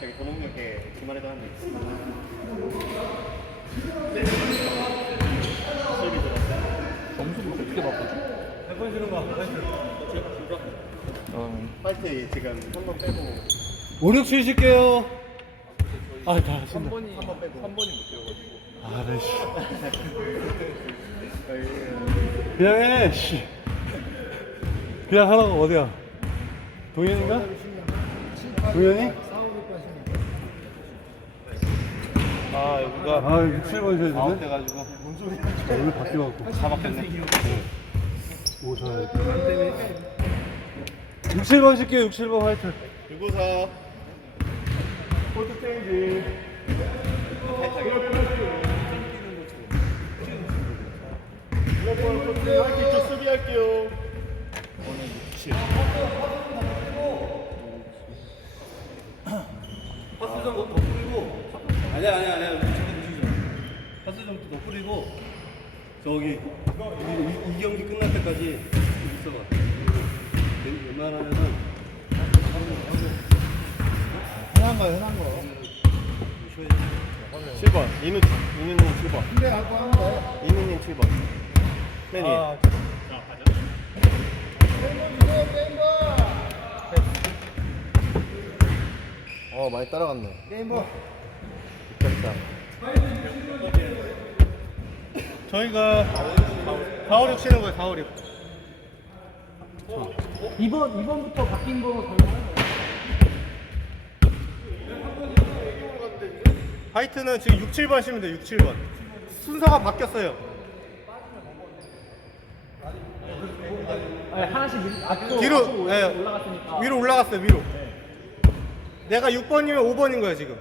저기 도농역에 주말에도 하는 데 있어. 수업이 들었어. 점수를 어떻게 바꾸지? 몇번 주는 거? 어, 파이트 지금 한 번 빼고 5, 6, 7 쉴게요. 아, 다 신다. 3번이 한번 빼고. 3번이 못 뛰어가지고 아, 나 씨. 그냥 해, 씨. 그냥 하라고, 어디야? 동현인가? 동현이? 아 여기가 아, 6, 7번 줘야 아웃 되네. 돼가지고 오늘 바뀌어갖고. 다 바뀌었네. 5, 4. 6, 7번 쉴게요, 6, 7번 화이트. 유고서 포트 체인지 할게 저 수비할게요 파스 정도 더 뿌리고 아니야 아니야 아니야 우리 저기 움직이지 마. 파스 정도 더 뿌리고 저기 이, 이, 이 경기 끝날 때까지 있어봐. 웬- 웬만하면은 흔한 거 흔한 거. 쉬어야 7번 이누 이누님 7번 근데 갖고 하는 거. 이누님 7번 맨 위에 아, 어 많이 따라갔네. 게임버. 됐다 저희가 4, 5, 6 쉬는 거예요, 4, 5, 6. 2번 2번부터 바뀐 거 달라요. 화이트는 지금 6, 7번 쉬면 돼요, 6, 7번. 순서가 바뀌었어요. 아니, 하나씩 밀- 앞으로 뒤로, 앞으로 예. 올라갔으니까. 위로 올라갔어요, 위로. 내가 6번이면 5번인 거야, 지금.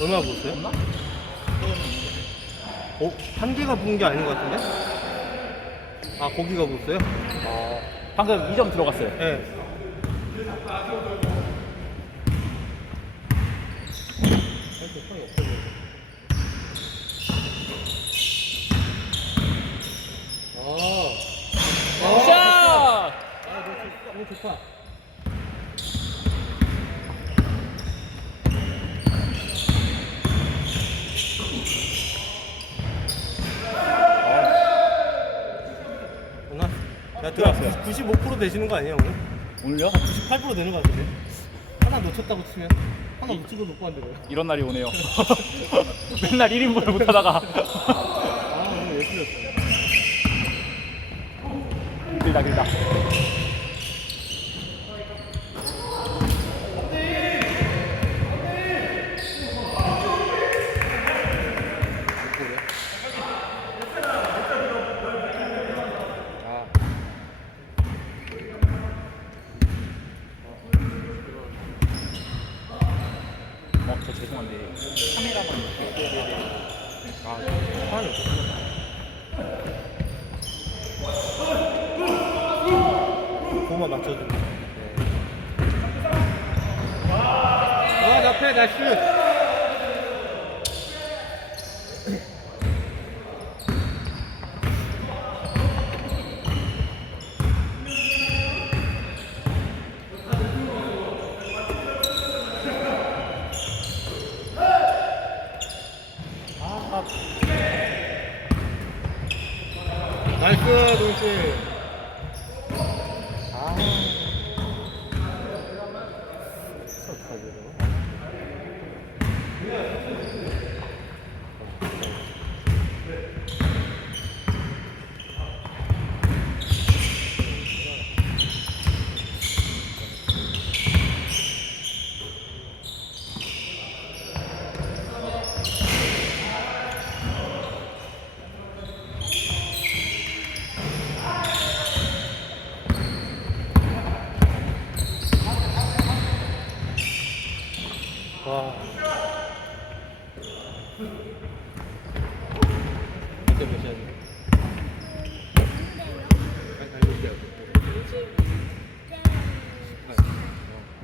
얼마 보셨어요? 어? 한 개가 부은 게 아닌 것 같은데? 아, 고기가 부었어요? 방금 2점 들어갔어요 네. 샷! 너무 좋다. 오나? 야, 들어왔어요. 95% 되시는 거 아니에요, 오늘? 오늘요? 98% 되는 거 같은데? 하나 놓쳤다고 치면? 하나 놓치고 놓고 한다고요? 이런 날이 오네요 맨날 1인분을 못하다가 아, 오늘 예술이었어요. 길다 길다 Yeah.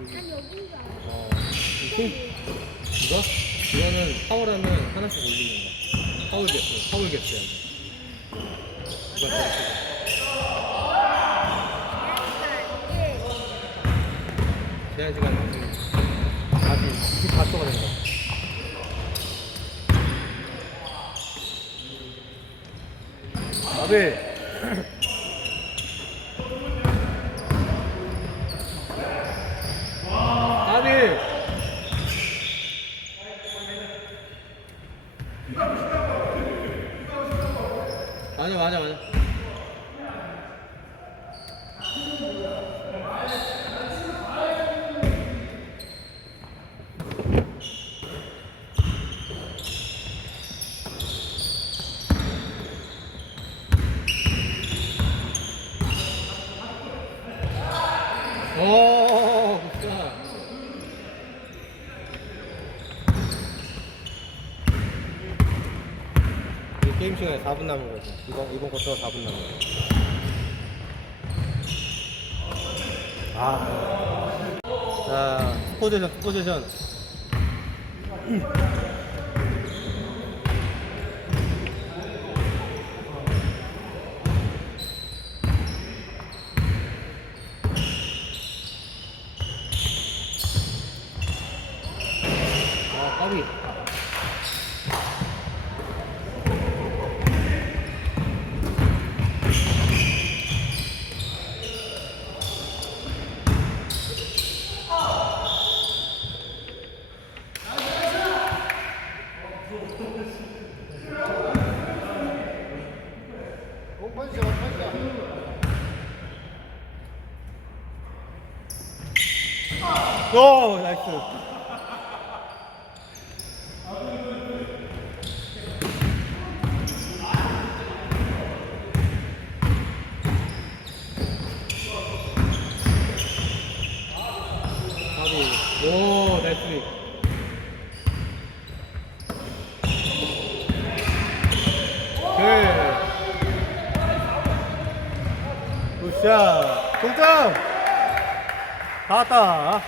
어, 이 이거? 이거는 파울하면 하나씩 올리는 거. 파울 개수, 파울 개수야. 이거 다 제한 시간 아직 24초가 된다. 아비! 맞아, 맞아, 맞아. 오, 굿샷. 이 게임 시간에 4분 남은 거지. 이번 이번 쿼터 4분 남은 거. 아. 자, 포지션, 포지션. 아, 까비. 오, 나이스. 까비. 오, 나이스. 굿. 굿샷. 동점! 다 왔다.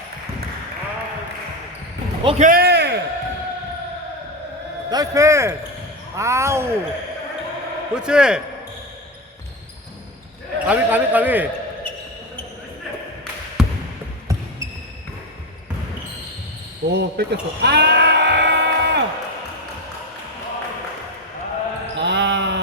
오케이! 나이스 패스! 아우! 그렇지! 가비, 가비, 가비! 오, 뺏겼어. 아! 아.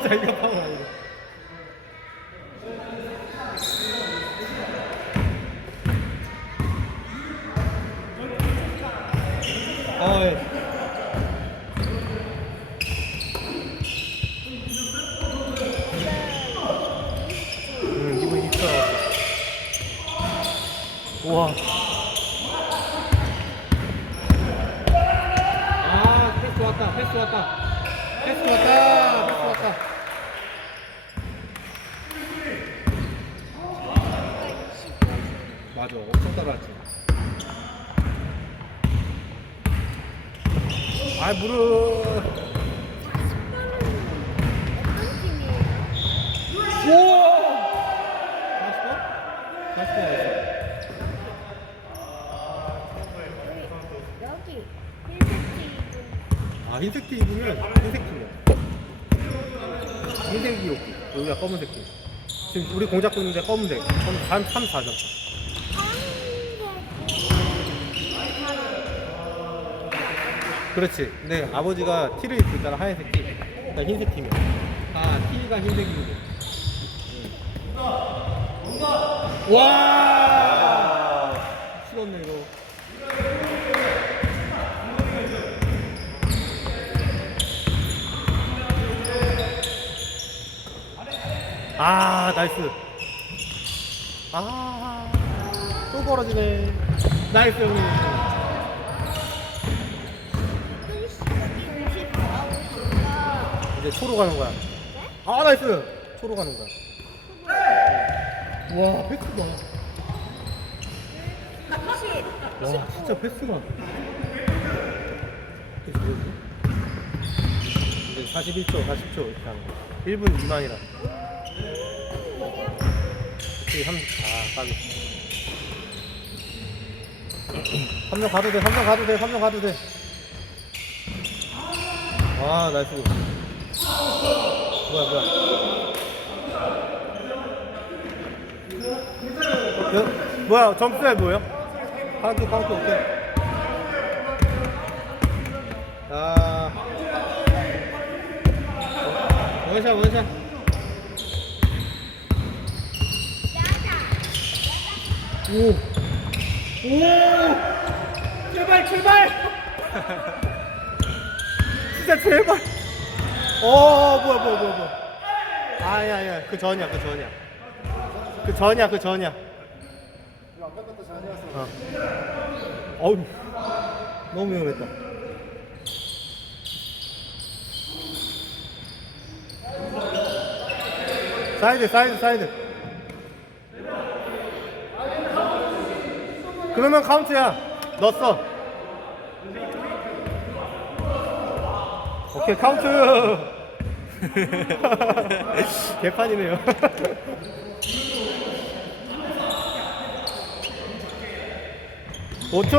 자기가 파울 아니고. 어이. 응, 이거 있어. 우와. 아, 패스 왔다, 패스 왔다. 패스 왔다, 패스 왔다. 맞아, 엄청 따라왔지. 아, 무릎. 우와! 다시? 다시 여기 아, 흰색 티 입으면 흰색 팀이야. 흰색이 여기, 여기가 검은색 팀. 지금 우리 공 잡고 있는데 검은색. 검은 3, 3, 4점. 그렇지. 근데 아버지가 티를 입고 있잖아, 하얀색 티. 그러니까 흰색 팀이야. 아, 티가 흰색이고. 와! 식었네, 이거. 아, 나이스. 아, 또 벌어지네. 나이스, 형님. 힐스티 54, 54 이제 초로 가는 거야. 아 나이스. 초로 가는 거야. 와 패스가. 와 진짜 패스가. 이제 41초, 40초 이렇게 하는 거. 1분 미만이라. 오케이 3, 아 까비. 3명 가도 돼, 3명 가도 돼, 3명 가도 돼. 와 나이스. 뭐야 뭐야. 여, 뭐야 점수야 뭐야? 카운트 카운트 오케이. 아. 어, 원샷 원샷. 오. 오. 제발 제발. 진짜 제발. 어 뭐야 뭐야 뭐야 뭐야. 아야 아야 그 전이야 그 전이야. 그 전이야 그 전이야. 어. 어우 너무 위험했다. 사이드 사이드 사이드. 그러면 카운트야. 넣었어. 오케이 카운트. 개판이네요. 오초